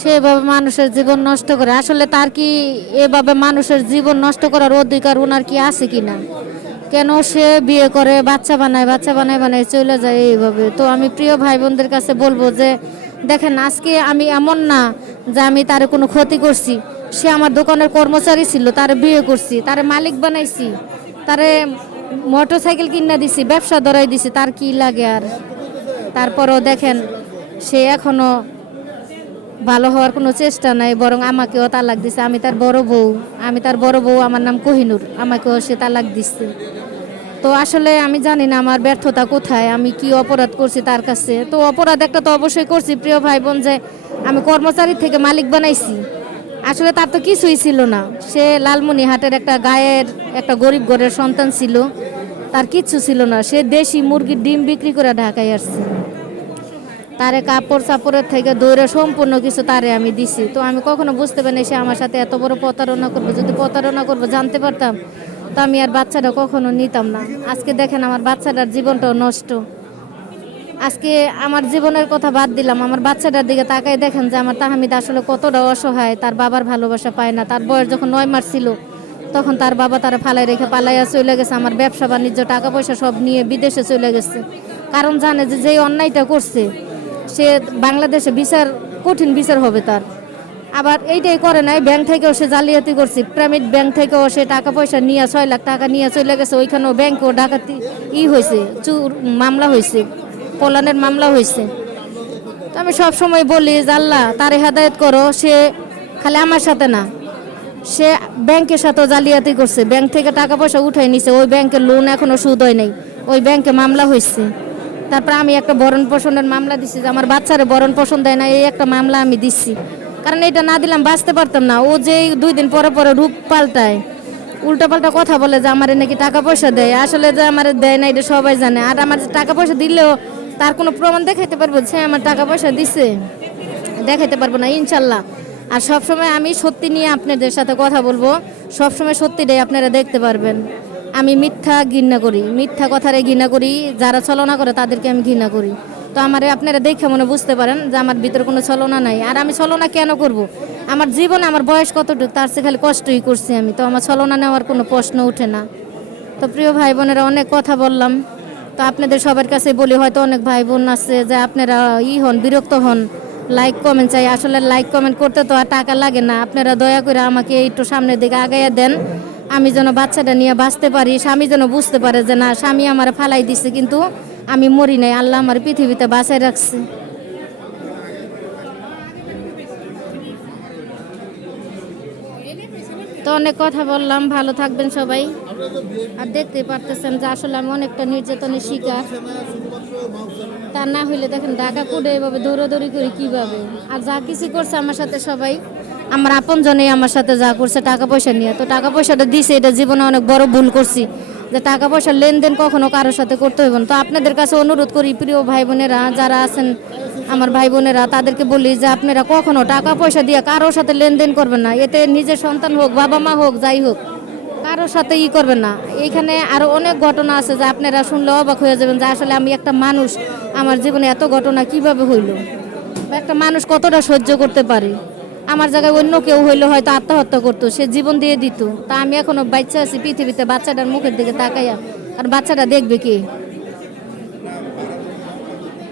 সেভাবে মানুষের জীবন নষ্ট করে। আসলে তার কি এভাবে মানুষের জীবন নষ্ট করার অধিকার ওনার কি আছে কি না কেন সে বিয়ে করে, বাচ্চা বানায় বাচ্চা বানায় বানায় চলে যায় এইভাবে? তো আমি প্রিয় ভাই বোনদের কাছে বলব যে, দেখেন, আজকে আমি এমন না যে আমি তার কোনো ক্ষতি করছি। সে আমার দোকানের কর্মচারী ছিল, তার বিয়ে করছি, তার মালিক বানাইছি, তারে মোটর সাইকেল কিনা দিছি, ব্যবসা ধরাই দিছি, তার কি লাগে আর? তারপরও দেখেন, সে এখনও ভালো হওয়ার কোনো চেষ্টা নাই, বরং আমাকেও তালাক দিছে। আমি তার বড় বউ, আমি তার বড় বউ, আমার নাম কোহিনুর। আমাকেও সে তালাক দিচ্ছে তো আসলে আমি জানি না আমার ব্যর্থতা কোথায়, আমি কি অপরাধ করছি তার কাছে। তো অপরাধ একটা তো অবশ্যই করছি, প্রিয় ভাই বোন যে আমি কর্মচারী থেকে মালিক বানাইছি। আসলে তার তো কিছুই ছিল না। সে লালমনিহাটের একটা গায়ের একটা গরিব ঘরের সন্তান ছিল। তার কিচ্ছু ছিল না। সে দেশি মুরগির ডিম বিক্রি করে ঢাকায় আসছে। তারে কাপড় চাপড়ের থেকে দৌড়ে সম্পূর্ণ কিছু তারে আমি দিছি। তো আমি কখনো বুঝতে পারিনি সে আমার সাথে এত বড় প্রতারণা করব। যদি প্রতারণা করব, জানতে পারতাম। তো আমি আর বাচ্চাটা কখনো নিতাম না। আজকে দেখেন আমার বাচ্চাটার জীবনটাও নষ্ট। আজকে আমার জীবনের কথা বাদ দিলাম। আমার বাচ্চাটার দিকে তাকাই দেখেন যে আমার তাহামিদ আসলে কতটা অসহায়। তার বাবার ভালোবাসা পায় না। তার বয়স যখন নয় মাস ছিল তখন তার বাবা তারা ফালাই রেখে পালাইয়া চলে গেছে। আমার ব্যবসা বাণিজ্য টাকা পয়সা সব নিয়ে বিদেশে চলে গেছে। কারণ জানে যে যেই অন্যায়টা করছে, সে বাংলাদেশে বিচার, কঠিন বিচার হবে তার। আবার এইটাই করে নাই, ব্যাংক থেকেও সে জালিয়াতি করছে। প্রাইভেট ব্যাংক থেকেও সে টাকা পয়সা নিয়ে, ছয় লাখ টাকা নিয়ে চলে গেছে। ওইখানেও ব্যাংকও ডাকাতি ই হয়েছে, চুর মামলা হয়েছে পলানের মামলা হয়েছে। তো আমি সব সময় বলি আল্লাহ তারে হেদায়ত করো, সে খালি আমার সাথে না। সে ব্যাংকের সাথেও জালিয়াতি করছে। ব্যাংক থেকে টাকা পয়সা উঠাই নিছে, ওই ব্যাংকের লোন এখনও সুদ হয় নাই। ওই ব্যাংকে মামলা হয়েছে তারপর আমি একটা বরণ পোষণের মামলা দিছি যে, আমার বাচ্চারে বরণ পোষণ দেয় না, এই একটা মামলা আমি দিচ্ছি কারণ এটা না দিলাম, বাঁচতে পারতাম না। ও যে দুই দিন পরে পরে রূপ পাল্টায়। উল্টা পাল্টা কথা বলে যে, আমার নাকি টাকা পয়সা দেয়। আসলে যে আমার দেয় না, এটা সবাই জানে। আর আমার টাকা পয়সা দিলেও তার কোনো প্রমাণ দেখাইতে পারব সে আমার টাকা পয়সা দিছে। দেখাইতে পারব না, ইনশাল্লাহ। আর সবসময় আমি সত্যি নিয়ে আপনাদের সাথে কথা বলব। সবসময় সত্যিটাই আপনারা দেখতে পারবেন। আমি মিথ্যা ঘৃণা করি। মিথ্যা কথারে ঘৃণা করি। যারা ছলনা করে তাদেরকে আমি ঘৃণা করি। তো আমার আপনারা দেখে মনে বুঝতে পারেন যে আমার ভিতরে কোনো ছলনা নাই। আর আমি ছলনা কেন করব। আমার জীবনে আমার বয়স কতটুকু? তার চেয়ে খালি কষ্টই করছি আমি। তো আমার ছলনা নেওয়ার কোনো প্রশ্ন ওঠে না। তো প্রিয় ভাই বোনেরা অনেক কথা বললাম। তো আপনাদের সবার কাছে বলি, হয়তো অনেক ভাই বোন আছে যে আপনারা ই হন, বিরক্ত হন। লাইক কমেন্ট চাই। আসলে লাইক কমেন্ট করতে তো আর টাকা লাগে না। আপনারা দয়া করে আমাকে একটু সামনের দিকে আগাইয়া দেন। আমি যেন বাচ্চাটা নিয়ে বাঁচতে পারি, স্বামী যেন বুঝতে পারে যে, না, স্বামী আমার ফালাই দিছে, কিন্তু আমি মরি নাই। আল্লাহ আমার পৃথিবীতে বাঁচাই রাখছে। তো অনেক কথা বললাম। ভালো থাকবেন সবাই। আর দেখতে পারতেছেন যে আসলে আমি অনেকটা নির্যাতনের শিকার। তা না হইলে দেখেন ঢাকা কুড়ে এভাবে দৌড়াদৌড়ি করি কীভাবে? আর যা কিছু করছে আমার সাথে সবাই, আমার আপন জনেই আমার সাথে যা করছে টাকা পয়সা নিয়ে। তো টাকা পয়সাটা দিছে, এটা জীবনে অনেক বড় ভুল করছি। যে টাকা পয়সার লেনদেন কখনো কারোর সাথে করতে হইব না। তো আপনাদের কাছে অনুরোধ করি, প্রিয় ভাই বোনেরা, যারা আছেন, আমার ভাই বোনেরা, তাদেরকে বলি যে আপনারা কখনো টাকা পয়সা দিয়ে কারোর সাথে লেনদেন করবেন না। এতে নিজের সন্তান হোক, বাবা মা হোক, যাই হোক। কারোর সাথে ই করবেন না। এখানে আরও অনেক ঘটনা আছে যে আপনারা শুনলে অবাক হয়ে যাবেন যে আসলে আমি একটা মানুষ, আমার জীবনে এত ঘটনা কীভাবে হইল? একটা মানুষ কতটা সহ্য করতে পারে? আমার জায়গায় অন্য কেউ হইলে হয়তো আত্মহত্যা করতো, সে জীবন দিয়ে দিত। তা আমি এখনও বাচ্চা আছি পৃথিবীতে, বাচ্চাটার মুখের দিকে তাকাইয়া। আর বাচ্চাটা দেখবে কি?